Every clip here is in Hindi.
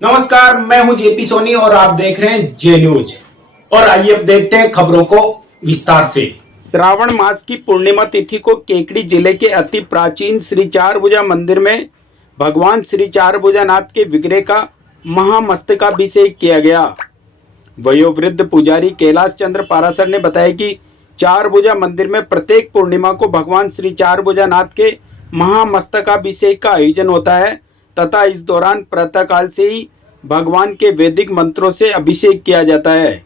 नमस्कार, मैं हूं जेपी सोनी और आप देख रहे हैं जे न्यूज। और आइए अब देखते हैं खबरों को विस्तार से। श्रावण मास की पूर्णिमा तिथि को केकड़ी जिले के अति प्राचीन श्री चारभुजा मंदिर में भगवान श्री चारभुजानाथ के विग्रह का महामस्तकाभिषेक किया गया। वयोवृद्ध पुजारी कैलाश चंद्र पारासर ने बताया कि चारभुजा मंदिर में प्रत्येक पूर्णिमा को भगवान श्री चारभुजानाथ के महामस्तकाभिषेक का आयोजन होता है तथा इस दौरान प्रातःकाल से ही भगवान के वैदिक मंत्रों से अभिषेक किया जाता है।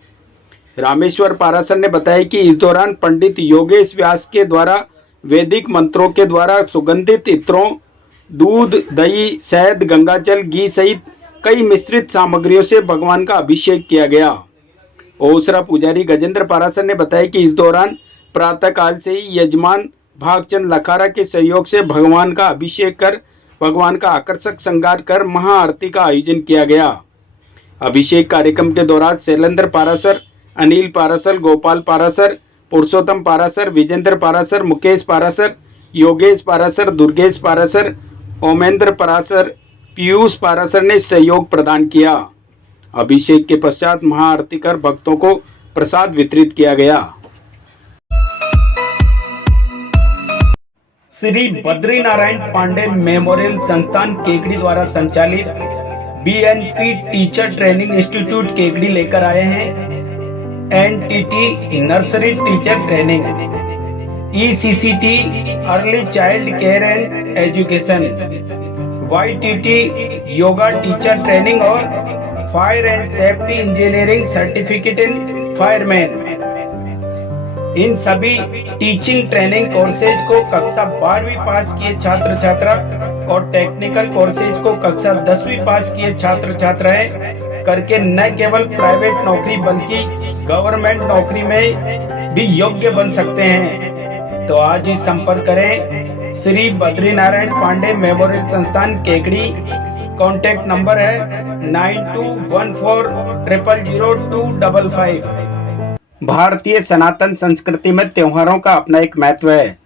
रामेश्वर पारासर ने बताया कि इस दौरान पंडित योगेश व्यास के द्वारा वैदिक मंत्रों के द्वारा सुगंधित इत्रों, दूध, दही, शहद, गंगाजल, घी सहित कई मिश्रित सामग्रियों से भगवान का अभिषेक किया गया। ओसरा पुजारी गजेंद्र पारासर ने बताया कि इस दौरान प्रातःकाल से ही यजमान भागचंद लखारा के सहयोग से भगवान का अभिषेक कर भगवान का आकर्षक श्रृंगार कर महाआरती का आयोजन किया गया। अभिषेक कार्यक्रम के दौरान शैलेंद्र पारासर, अनिल पारासर, गोपाल पारासर, पुरुषोत्तम पारासर, विजेंद्र पारासर, मुकेश पारासर, योगेश पारासर, दुर्गेश पारासर, ओमेंद्र पारासर, पीयूष पारासर ने सहयोग प्रदान किया। अभिषेक के पश्चात महाआरती कर भक्तों को प्रसाद वितरित किया गया। श्री बद्रीनारायण पांडे मेमोरियल संस्थान केकड़ी द्वारा संचालित BNP teacher training institute Kekri लेकर आए हैं NTT nursery teacher training, ECCT early child care and education, YTT yoga teacher training और fire and safety engineering certificate in fireman. इन सभी टीचिंग ट्रेनिंग कोर्सेज को कक्षा 12वीं पास किए छात्र छात्रा और टेक्निकल कोर्सेज को कक्षा 10वीं पास किए छात्र छात्राएं करके न केवल प्राइवेट नौकरी बल्कि गवर्नमेंट नौकरी में भी योग्य बन सकते हैं। तो आज ही संपर्क करें श्री बद्रीनारायण पांडे मेमोरियल संस्थान केकड़ी। कॉन्टैक्ट नंबर है 9214000255। भारतीय सनातन संस्कृति में त्योहारों का अपना एक महत्व है।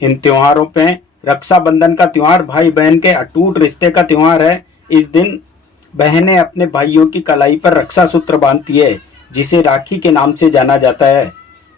इन त्योहारों पे रक्षाबंधन का त्योहार भाई बहन के अटूट रिश्ते का त्योहार है। इस दिन बहनें अपने भाइयों की कलाई पर रक्षा सूत्र बांधती है, जिसे राखी के नाम से जाना जाता है।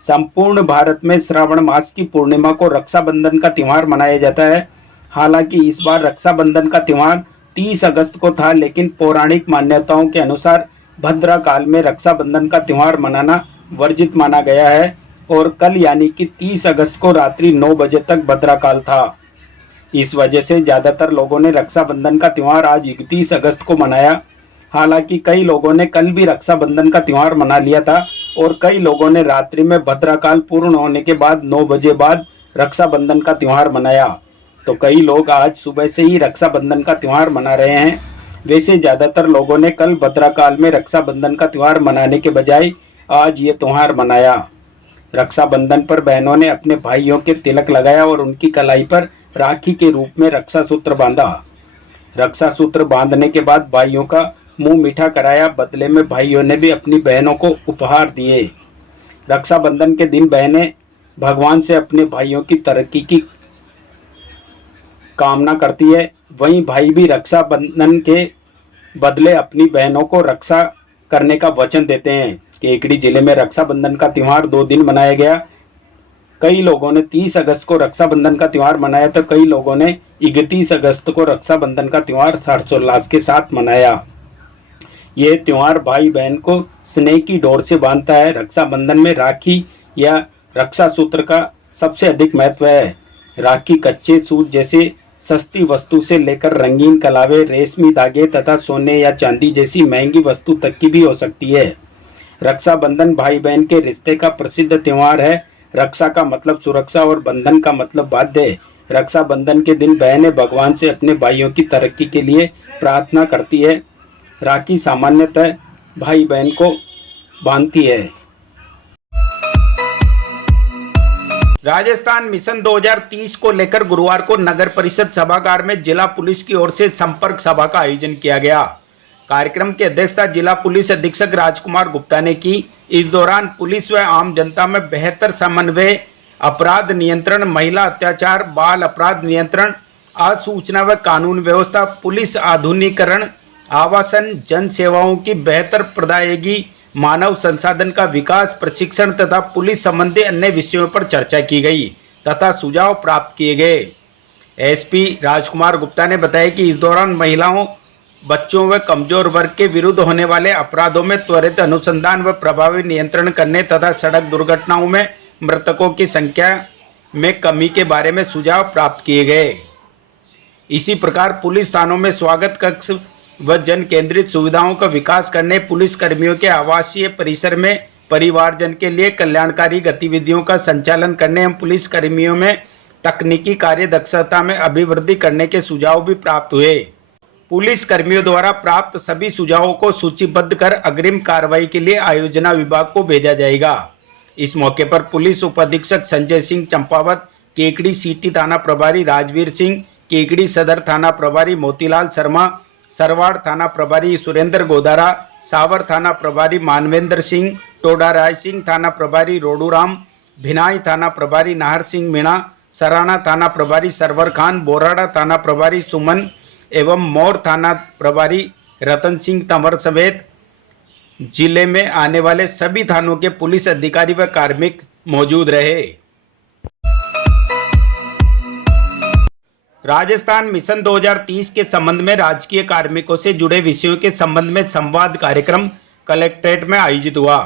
संपूर्ण भारत में श्रावण मास की पूर्णिमा को रक्षाबंधन का त्योहार मनाया जाता है। हालांकि इस बार रक्षाबंधन का त्योहार 30 अगस्त को था, लेकिन पौराणिक मान्यताओं के अनुसार भद्रा काल में रक्षाबंधन का त्योहार मनाना वर्जित माना गया है और कल यानी कि 30 अगस्त को रात्रि 9 बजे तक भद्राकाल था। इस वजह से ज़्यादातर लोगों ने रक्षाबंधन का त्यौहार आज 31 अगस्त को मनाया। हालांकि कई लोगों ने कल भी रक्षाबंधन का त्यौहार मना लिया था और कई लोगों ने रात्रि में भद्राकाल पूर्ण होने के बाद 9 बजे बाद रक्षाबंधन का त्यौहार मनाया। तो कई लोग आज सुबह से ही रक्षाबंधन का त्यौहार मना रहे हैं। वैसे ज़्यादातर लोगों ने कल भद्राकाल में रक्षाबंधन का त्यौहार मनाने के बजाय आज ये त्यौहार मनाया। रक्षाबंधन पर बहनों ने अपने भाइयों के तिलक लगाया और उनकी कलाई पर राखी के रूप में रक्षा सूत्र बांधा। रक्षा सूत्र बांधने के बाद भाइयों का मुंह मीठा कराया। बदले में भाइयों ने भी अपनी बहनों को उपहार दिए। रक्षाबंधन के दिन बहनें भगवान से अपने भाइयों की तरक्की की कामना करती है। वहीं भाई भी रक्षाबंधन के बदले अपनी बहनों को रक्षा करने का वचन देते हैं। केकड़ी जिले में रक्षाबंधन का त्यौहार 2 दिन मनाया गया। कई लोगों ने 30 अगस्त को रक्षाबंधन का त्यौहार मनाया तो कई लोगों ने 31 अगस्त को रक्षाबंधन का त्यौहार हर्षोल्लास के साथ मनाया। यह त्यौहार भाई बहन को स्नेह की डोर से बांधता है। रक्षाबंधन में राखी या रक्षा सूत्र का सबसे अधिक महत्व है। राखी कच्चे सूत जैसे सस्ती वस्तु से लेकर रंगीन कलावे, रेशमी धागे तथा सोने या चांदी जैसी महंगी वस्तु तक की भी हो सकती है। रक्षाबंधन भाई बहन के रिश्ते का प्रसिद्ध त्यौहार है। रक्षा का मतलब सुरक्षा और बंधन का मतलब बाध्य। रक्षाबंधन के दिन बहनें भगवान से अपने भाइयों की तरक्की के लिए प्रार्थना करती है। राखी सामान्यतः भाई बहन को बांधती है। राजस्थान मिशन 2030 को लेकर गुरुवार को नगर परिषद सभागार में जिला पुलिस की ओर से संपर्क सभा का आयोजन किया गया। कार्यक्रम की अध्यक्षता जिला पुलिस अधीक्षक राजकुमार गुप्ता ने की। इस दौरान पुलिस व आम जनता में बेहतर समन्वय, अपराध नियंत्रण, महिला अत्याचार, बाल अपराध नियंत्रण, असूचना व कानून व्यवस्था, पुलिस आधुनिकीकरण, आवासन, जन सेवाओं की बेहतर प्रदायगी, मानव संसाधन का विकास, प्रशिक्षण तथा पुलिस संबंधी अन्य विषयों पर चर्चा की गई तथा सुझाव प्राप्त किए गए। एसपी राजकुमार गुप्ता ने बताया कि इस दौरान महिलाओं, बच्चों व कमजोर वर्ग के विरुद्ध होने वाले अपराधों में त्वरित अनुसंधान व प्रभावी नियंत्रण करने तथा सड़क दुर्घटनाओं में मृतकों की संख्या में कमी के बारे में सुझाव प्राप्त किए गए। इसी प्रकार पुलिस थानों में स्वागत कक्ष व जन केंद्रित सुविधाओं का विकास करने, पुलिस कर्मियों के आवासीय परिसर में परिवारजन के लिए कल्याणकारी गतिविधियों का संचालन करने एवं पुलिस कर्मियों में तकनीकी कार्य दक्षता में अभिवृद्धि करने के सुझाव भी प्राप्त हुए। पुलिस कर्मियों द्वारा प्राप्त सभी सुझावों को सूचीबद्ध कर अग्रिम कार्रवाई के लिए आयोजना विभाग को भेजा जाएगा। इस मौके पर पुलिस उपाधीक्षक संजय सिंह चंपावत, केकड़ी सिटी थाना प्रभारी राजवीर सिंह, केकड़ी सदर थाना प्रभारी मोतीलाल शर्मा, सरवाड़ थाना प्रभारी सुरेंद्र गोदारा, सावर थाना प्रभारी मानवेंद्र सिंह, टोडा राय सिंह थाना प्रभारी रोडूराम, भिनाई थाना प्रभारी नाहर सिंह मीणा, सराना थाना प्रभारी सरवर खान, बोराड़ा थाना प्रभारी सुमन एवं मोर थाना प्रभारी रतन सिंह तंवर समेत जिले में आने वाले सभी थानों के पुलिस अधिकारी व कार्मिक मौजूद रहे। राजस्थान मिशन 2030 के संबंध में राजकीय कार्मिकों से जुड़े विषयों के संबंध में संवाद कार्यक्रम कलेक्ट्रेट में आयोजित हुआ।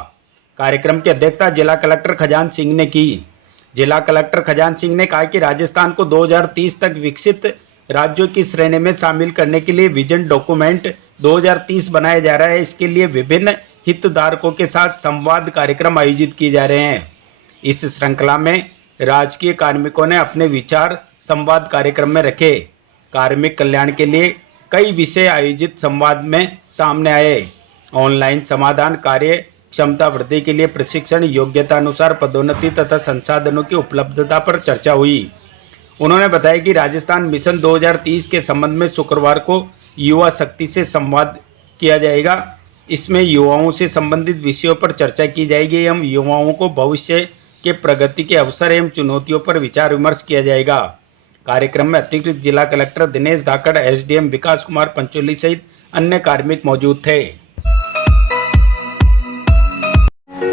कार्यक्रम की अध्यक्षता जिला कलेक्टर खजान सिंह ने की। जिला कलेक्टर खजान सिंह ने कहा कि राजस्थान को 2030 तक विकसित राज्यों की श्रेणी में शामिल करने के लिए विजन डॉक्यूमेंट 2030 बनाया जा रहा है। इसके लिए विभिन्न हितधारकों के साथ संवाद कार्यक्रम आयोजित किए जा रहे हैं। इस श्रृंखला में राजकीय कार्मिकों ने अपने विचार संवाद कार्यक्रम में रखे। कार्मिक कल्याण के लिए कई विषय आयोजित संवाद में सामने आए। ऑनलाइन समाधान, कार्य क्षमता वृद्धि के लिए प्रशिक्षण, योग्यता अनुसार पदोन्नति तथा संसाधनों की उपलब्धता पर चर्चा हुई। उन्होंने बताया कि राजस्थान मिशन 2030 के संबंध में शुक्रवार को युवा शक्ति से संवाद किया जाएगा। इसमें युवाओं से संबंधित विषयों पर चर्चा की जाएगी एवं युवाओं को भविष्य के प्रगति के अवसर एवं चुनौतियों पर विचार विमर्श किया जाएगा। कार्यक्रम में अतिरिक्त जिला कलेक्टर दिनेश धाकड़, एसडीएम विकास कुमार पंचोली सहित अन्य कार्मिक मौजूद थे।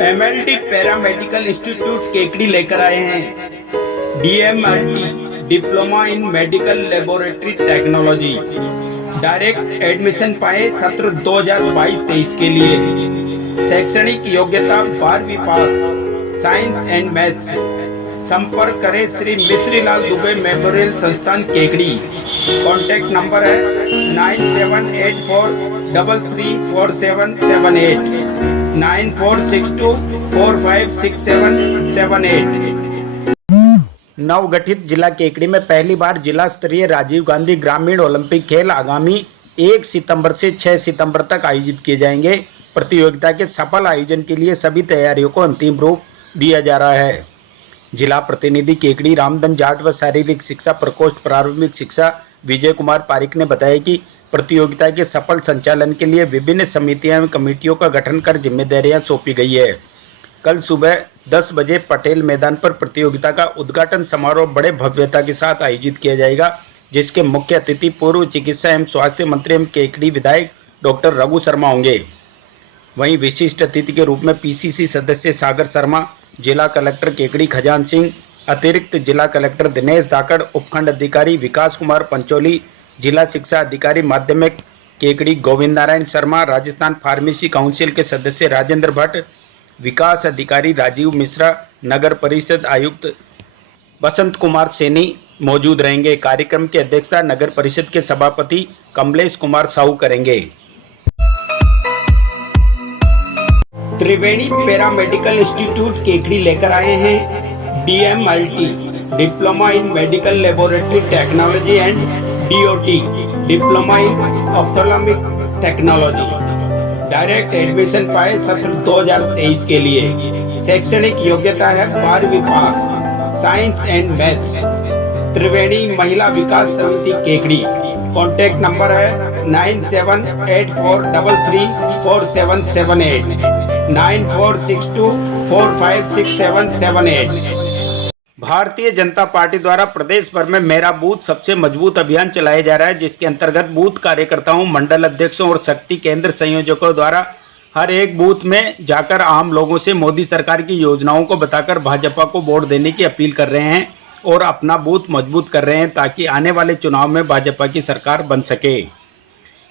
एमएलटी पैरामेडिकल इंस्टीट्यूट केकड़ी लेकर आए हैं DMRT diploma in medical laboratory technology. Direct admission पाए सत्र 2022-23 के लिए। शैक्षणिक योग्यता 12वीं पास, साइंस एंड मैथ्स। संपर्क करें श्री मिश्रीलाल दुबे मेमोरियल संस्थान केकड़ी। कॉन्टैक्ट नंबर है 9784334778, 9462456778। नवगठित जिला केकड़ी में पहली बार जिला स्तरीय राजीव गांधी ग्रामीण ओलंपिक खेल आगामी 1 सितंबर से 6 सितंबर तक आयोजित किए जाएंगे। प्रतियोगिता के सफल आयोजन के लिए सभी तैयारियों को अंतिम रूप दिया जा रहा है। जिला प्रतिनिधि केकड़ी रामधन जाट व शारीरिक शिक्षा प्रकोष्ठ प्रारंभिक शिक्षा विजय कुमार पारिक ने बताया कि प्रतियोगिता के सफल संचालन के लिए विभिन्न समितियां एवं कमेटियों का गठन कर जिम्मेदारियां सौंपी गई है। कल सुबह 10 बजे पटेल मैदान पर प्रतियोगिता का उद्घाटन समारोह बड़े भव्यता के साथ आयोजित किया जाएगा, जिसके मुख्य अतिथि पूर्व चिकित्सा एवं स्वास्थ्य मंत्री एवं केकड़ी विधायक डॉक्टर रघु शर्मा होंगे। वहीं विशिष्ट अतिथि के रूप में पीसीसी सदस्य सागर शर्मा, जिला कलेक्टर केकड़ी खजान सिंह, अतिरिक्त जिला कलेक्टर दिनेश धाकड़, उपखंड अधिकारी विकास कुमार पंचोली, जिला शिक्षा अधिकारी माध्यमिक केकड़ी गोविंद नारायण शर्मा, राजस्थान फार्मेसी काउंसिल के सदस्य राजेंद्र भट्ट, विकास अधिकारी राजीव मिश्रा, नगर परिषद आयुक्त बसंत कुमार सैनी मौजूद रहेंगे। कार्यक्रम की अध्यक्षता नगर परिषद के सभापति कमलेश कुमार साहू करेंगे। त्रिवेणी पैरामेडिकल इंस्टीट्यूट केकड़ी लेकर आए हैं DMLT diploma in medical laboratory technology and DOT diploma in ophthalmic technology. Direct admission पाए सत्र 2023 के लिए। शैक्षणिक योग्यता है 12वीं पास, साइंस एंड मैथ्स। त्रिवेणी महिला विकास समिति केकड़ी। कॉन्टैक्ट नंबर है 9784334778, 9462456778। भारतीय जनता पार्टी द्वारा प्रदेश भर में मेरा बूथ सबसे मजबूत अभियान चलाया जा रहा है, जिसके अंतर्गत बूथ कार्यकर्ताओं, मंडल अध्यक्षों और शक्ति केंद्र संयोजकों द्वारा हर एक बूथ में जाकर आम लोगों से मोदी सरकार की योजनाओं को बताकर भाजपा को वोट देने की अपील कर रहे हैं और अपना बूथ मजबूत कर रहे हैं ताकि आने वाले चुनाव में भाजपा की सरकार बन सके।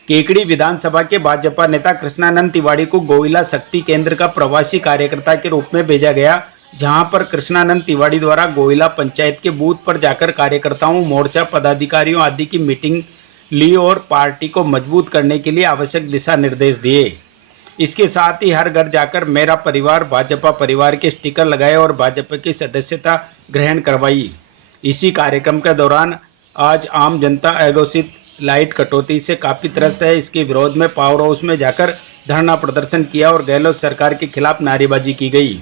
केकड़ी विधानसभा के भाजपा नेता कृष्णानंद तिवारी को गोविला शक्ति केंद्र का प्रवासी कार्यकर्ता के रूप में भेजा गया, जहां पर कृष्णानंद तिवारी द्वारा गोविला पंचायत के बूथ पर जाकर कार्यकर्ताओं, मोर्चा पदाधिकारियों आदि की मीटिंग ली और पार्टी को मजबूत करने के लिए आवश्यक दिशा निर्देश दिए। इसके साथ ही हर घर जाकर मेरा परिवार भाजपा परिवार के स्टिकर लगाए और भाजपा की सदस्यता ग्रहण करवाई। इसी कार्यक्रम के दौरान आज आम जनता अघोषित लाइट कटौती से काफी त्रस्त है। इसके विरोध में पावर हाउस में जाकर धरना प्रदर्शन किया और गहलोत सरकार के खिलाफ नारेबाजी की गई।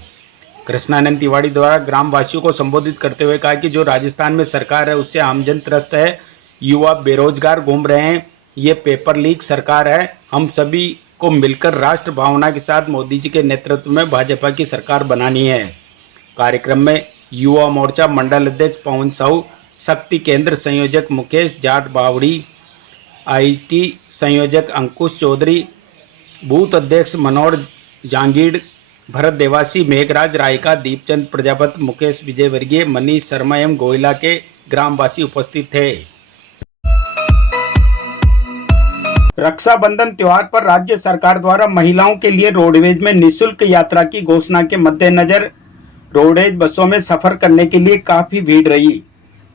कृष्णानंद तिवारी द्वारा ग्रामवासियों को संबोधित करते हुए कहा कि जो राजस्थान में सरकार है उससे आमजन त्रस्त है, युवा बेरोजगार घूम रहे हैं, ये पेपर लीक सरकार है। हम सभी को मिलकर राष्ट्र भावना के साथ मोदी जी के नेतृत्व में भाजपा की सरकार बनानी है। कार्यक्रम में युवा मोर्चा मंडल अध्यक्ष पवन साहू, शक्ति केंद्र संयोजक मुकेश जाट बावड़ी, आईटी संयोजक अंकुश चौधरी, बूथ अध्यक्ष मनोहर जांगीड़, भरत देवासी, मेघराज रायका, दीपचंद प्रजापत, मुकेश विजयवर्गीय, मनीष शर्मा एवं गोयला के ग्रामवासी उपस्थित थे। रक्षाबंधन त्योहार पर राज्य सरकार द्वारा महिलाओं के लिए रोडवेज में निःशुल्क यात्रा की घोषणा के मद्देनजर रोडवेज बसों में सफर करने के लिए काफी भीड़ रही।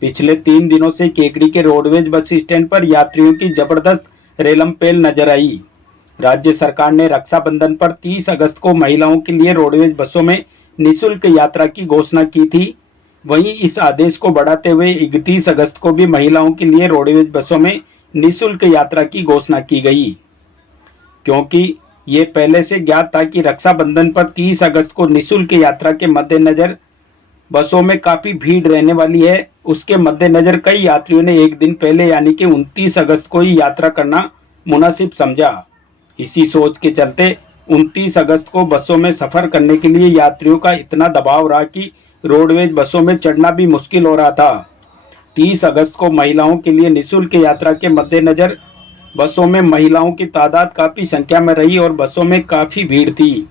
पिछले 3 दिनों से केकड़ी के रोडवेज बस स्टैंड पर यात्रियों की जबरदस्त रेलमपेल नजर आई। राज्य सरकार ने रक्षाबंधन पर 30 अगस्त को महिलाओं के लिए रोडवेज बसों में निःशुल्क यात्रा की घोषणा की थी। वहीं इस आदेश को बढ़ाते हुए 31 अगस्त को भी महिलाओं के लिए रोडवेज बसों में निःशुल्क यात्रा की घोषणा की गई, क्योंकि ये पहले से ज्ञात था कि रक्षाबंधन पर 30 अगस्त को निःशुल्क यात्रा के मद्देनजर बसों में काफी भीड़ रहने वाली है। उसके मद्देनजर कई यात्रियों ने एक दिन पहले यानी कि 29 अगस्त को ही यात्रा करना मुनासिब समझा। इसी सोच के चलते 29 अगस्त को बसों में सफर करने के लिए यात्रियों का इतना दबाव रहा कि रोडवेज बसों में चढ़ना भी मुश्किल हो रहा था। 30 अगस्त को महिलाओं के लिए निःशुल्क यात्रा के मद्देनजर बसों में महिलाओं की तादाद काफी संख्या में रही और बसों में काफी भीड़ थी।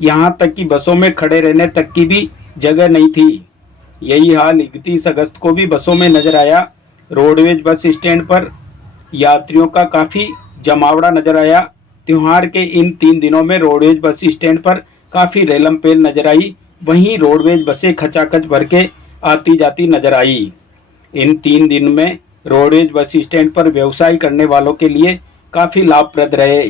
यहाँ तक कि बसों में खड़े रहने तक की भी जगह नहीं थी। यही हाल 31 अगस्त को भी बसों में नजर आया। रोडवेज बस स्टैंड पर यात्रियों का काफी जमावड़ा नजर आया। त्योहार के इन 3 दिनों में रोडवेज बस स्टैंड पर काफी रेलमपेल नजर आई। वहीं रोडवेज बसें खचाखच भर के आती जाती नजर आई। इन 3 दिन में रोडवेज बस स्टैंड पर व्यवसाय करने वालों के लिए काफी लाभप्रद रहे।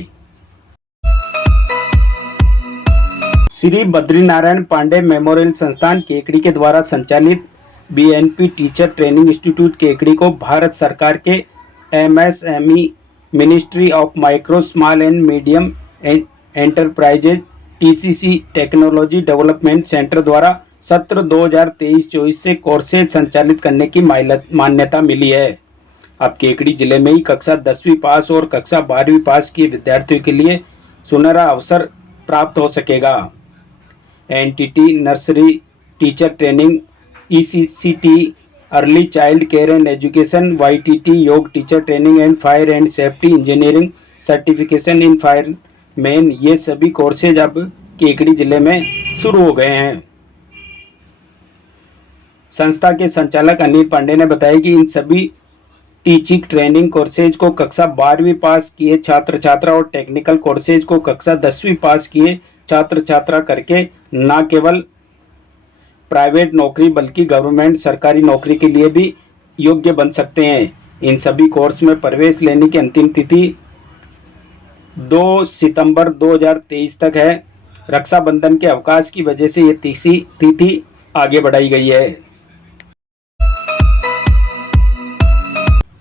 श्री बद्रीनारायण पांडे मेमोरियल संस्थान केकड़ी के द्वारा संचालित BNP teacher training institute Kekri को भारत सरकार के MSME ministry of micro small and medium enterprises TCC technology development centre द्वारा सत्र 2023-24 से कोर्सेज संचालित करने की मान्यता मिली है। अब केकड़ी जिले में ही कक्षा 10वीं पास और कक्षा 12वीं पास के विद्यार्थियों के लिए सुनहरा अवसर प्राप्त हो सकेगा। NTT nursery teacher training, ECCT early child care and education, YTT yoga teacher training and fire and safety engineering certification in fireman, ये सभी कोर्सेज अब केकड़ी जिले में शुरू हो गए हैं। संस्था के संचालक अनिल पांडे ने बताया कि इन सभी टीचिंग ट्रेनिंग कोर्सेज को कक्षा 12वीं पास किए छात्र छात्रा और टेक्निकल कोर्सेज को कक्षा 10वीं पास किए छात्र छात्रा करके न केवल प्राइवेट नौकरी बल्कि गवर्नमेंट सरकारी नौकरी के लिए भी योग्य बन सकते हैं। इन सभी कोर्स में प्रवेश लेने की अंतिम तिथि 2 सितंबर 2023 तक है। रक्षाबंधन के अवकाश की वजह से ये तिथि आगे बढ़ाई गई है।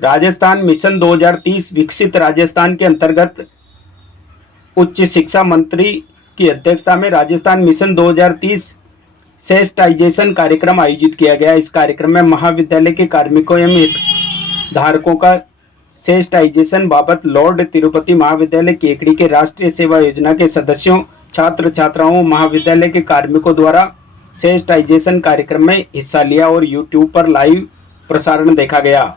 राजस्थान मिशन 2030 विकसित राजस्थान के अंतर्गत उच्च शिक्षा मंत्री की अध्यक्षता में राजस्थान मिशन 2030 सेस्टाइजेशन कार्यक्रम आयोजित किया गया। इस कार्यक्रम में महाविद्यालय के कार्मिकों एवं हितधारकों का सेस्टाइजेशन बाबत लॉर्ड तिरुपति महाविद्यालय केकड़ी के राष्ट्रीय सेवा योजना के सदस्यों, छात्र छात्राओं, महाविद्यालय के कार्मिकों द्वारा सेंसिटाइजेशन कार्यक्रम में हिस्सा लिया और यूट्यूब पर लाइव प्रसारण देखा गया।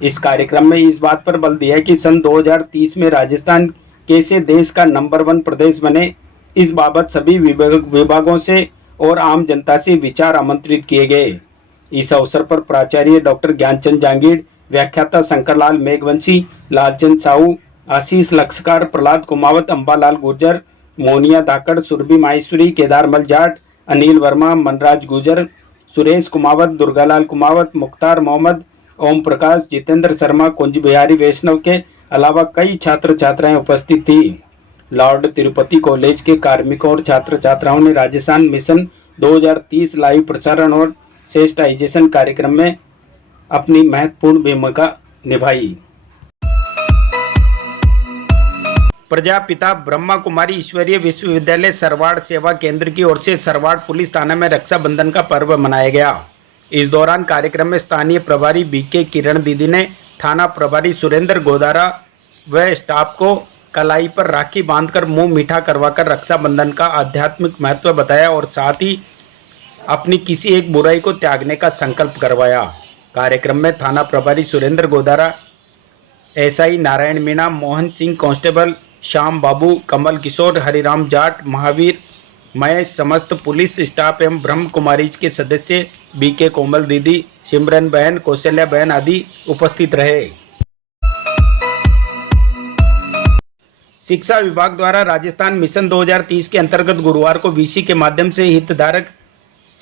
इस कार्यक्रम में इस बात पर बल दिया कि सन 2030 में राजस्थान कैसे देश का नंबर 1 प्रदेश बने, इस बाबत सभी विभागों से और आम जनता से विचार आमंत्रित किए गए। इस अवसर पर प्राचार्य डॉक्टर ज्ञानचंद जांगीड़, व्याख्याता शंकरलाल मेघवंशी, लालचंद साहू, आशीष लक्ष्कार, प्रहलाद कुमावत, अंबालाल गुर्जर, मोनिया धाकड़, सुरभि माहेश्वरी, केदारमल जाट, अनिल वर्मा, मनराज गुर्जर, सुरेश कुमावत, दुर्गालाल कुमावत, मुख्तार मोहम्मद, ओम प्रकाश, जितेंद्र शर्मा, कुंज बिहारी वैष्णव के अलावा कई छात्र छात्राएं उपस्थित थी। लॉर्ड तिरुपति कॉलेज के कार्मिकों और छात्र छात्राओं ने राजस्थान मिशन 2030 लाइव प्रसारण और सेंसिटाइजेशन कार्यक्रम में अपनी महत्वपूर्ण भूमिका निभाई। प्रजापिता ब्रह्मा कुमारी ईश्वरीय विश्वविद्यालय सरवाड़ सेवा केंद्र की ओर से सरवाड़ पुलिस थाना में रक्षाबंधन का पर्व मनाया गया। इस दौरान कार्यक्रम में स्थानीय प्रभारी बीके किरण दीदी ने थाना प्रभारी सुरेंद्र गोदारा व स्टाफ को कलाई पर राखी बांधकर मुंह मीठा करवाकर रक्षाबंधन का आध्यात्मिक महत्व बताया और साथ ही अपनी किसी एक बुराई को त्यागने का संकल्प करवाया। कार्यक्रम में थाना प्रभारी सुरेंद्र गोदारा, एसआई नारायण मीणा, मोहन सिंह कांस्टेबल, श्याम बाबू, कमल किशोर, हरिराम जाट, महावीर, महेश, समस्त पुलिस स्टाफ एवं ब्रह्म कुमारीज के सदस्य, बीके कोमल दीदी, सिमरन बहन, कौशल्या बहन आदि उपस्थित रहे। शिक्षा विभाग द्वारा राजस्थान मिशन 2030 के अंतर्गत गुरुवार को वीसी के माध्यम से हितधारक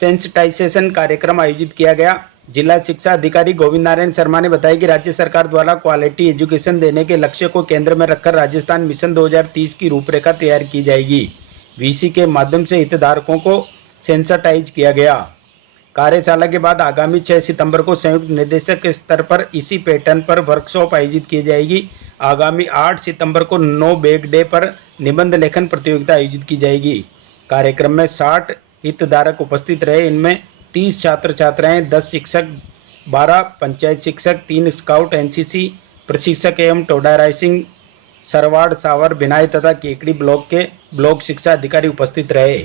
सेंसिटाइजेशन कार्यक्रम आयोजित किया गया। जिला शिक्षा अधिकारी गोविंद नारायण शर्मा ने बताया कि राज्य सरकार द्वारा क्वालिटी एजुकेशन देने के लक्ष्य को केंद्र में रखकर राजस्थान मिशन 2030 की रूपरेखा तैयार की जाएगी। वीसी के माध्यम से हितधारकों को सेंसिटाइज किया गया। कार्यशाला के बाद आगामी 6 सितंबर को संयुक्त निदेशक के स्तर पर इसी पैटर्न पर वर्कशॉप आयोजित की जाएगी। आगामी 8 सितंबर को नो बैग डे पर निबंध लेखन प्रतियोगिता आयोजित की जाएगी। कार्यक्रम में 60 हितधारक उपस्थित रहे। इनमें 30 छात्र छात्राएं, 10 शिक्षक, 12 पंचायत शिक्षक, 3 स्काउट, एनसीसी प्रशिक्षक एवं टोडा राइसिंग, सरवाड़, सावर, बिनाई तथा केकड़ी ब्लॉक के ब्लॉक शिक्षा अधिकारी उपस्थित रहे।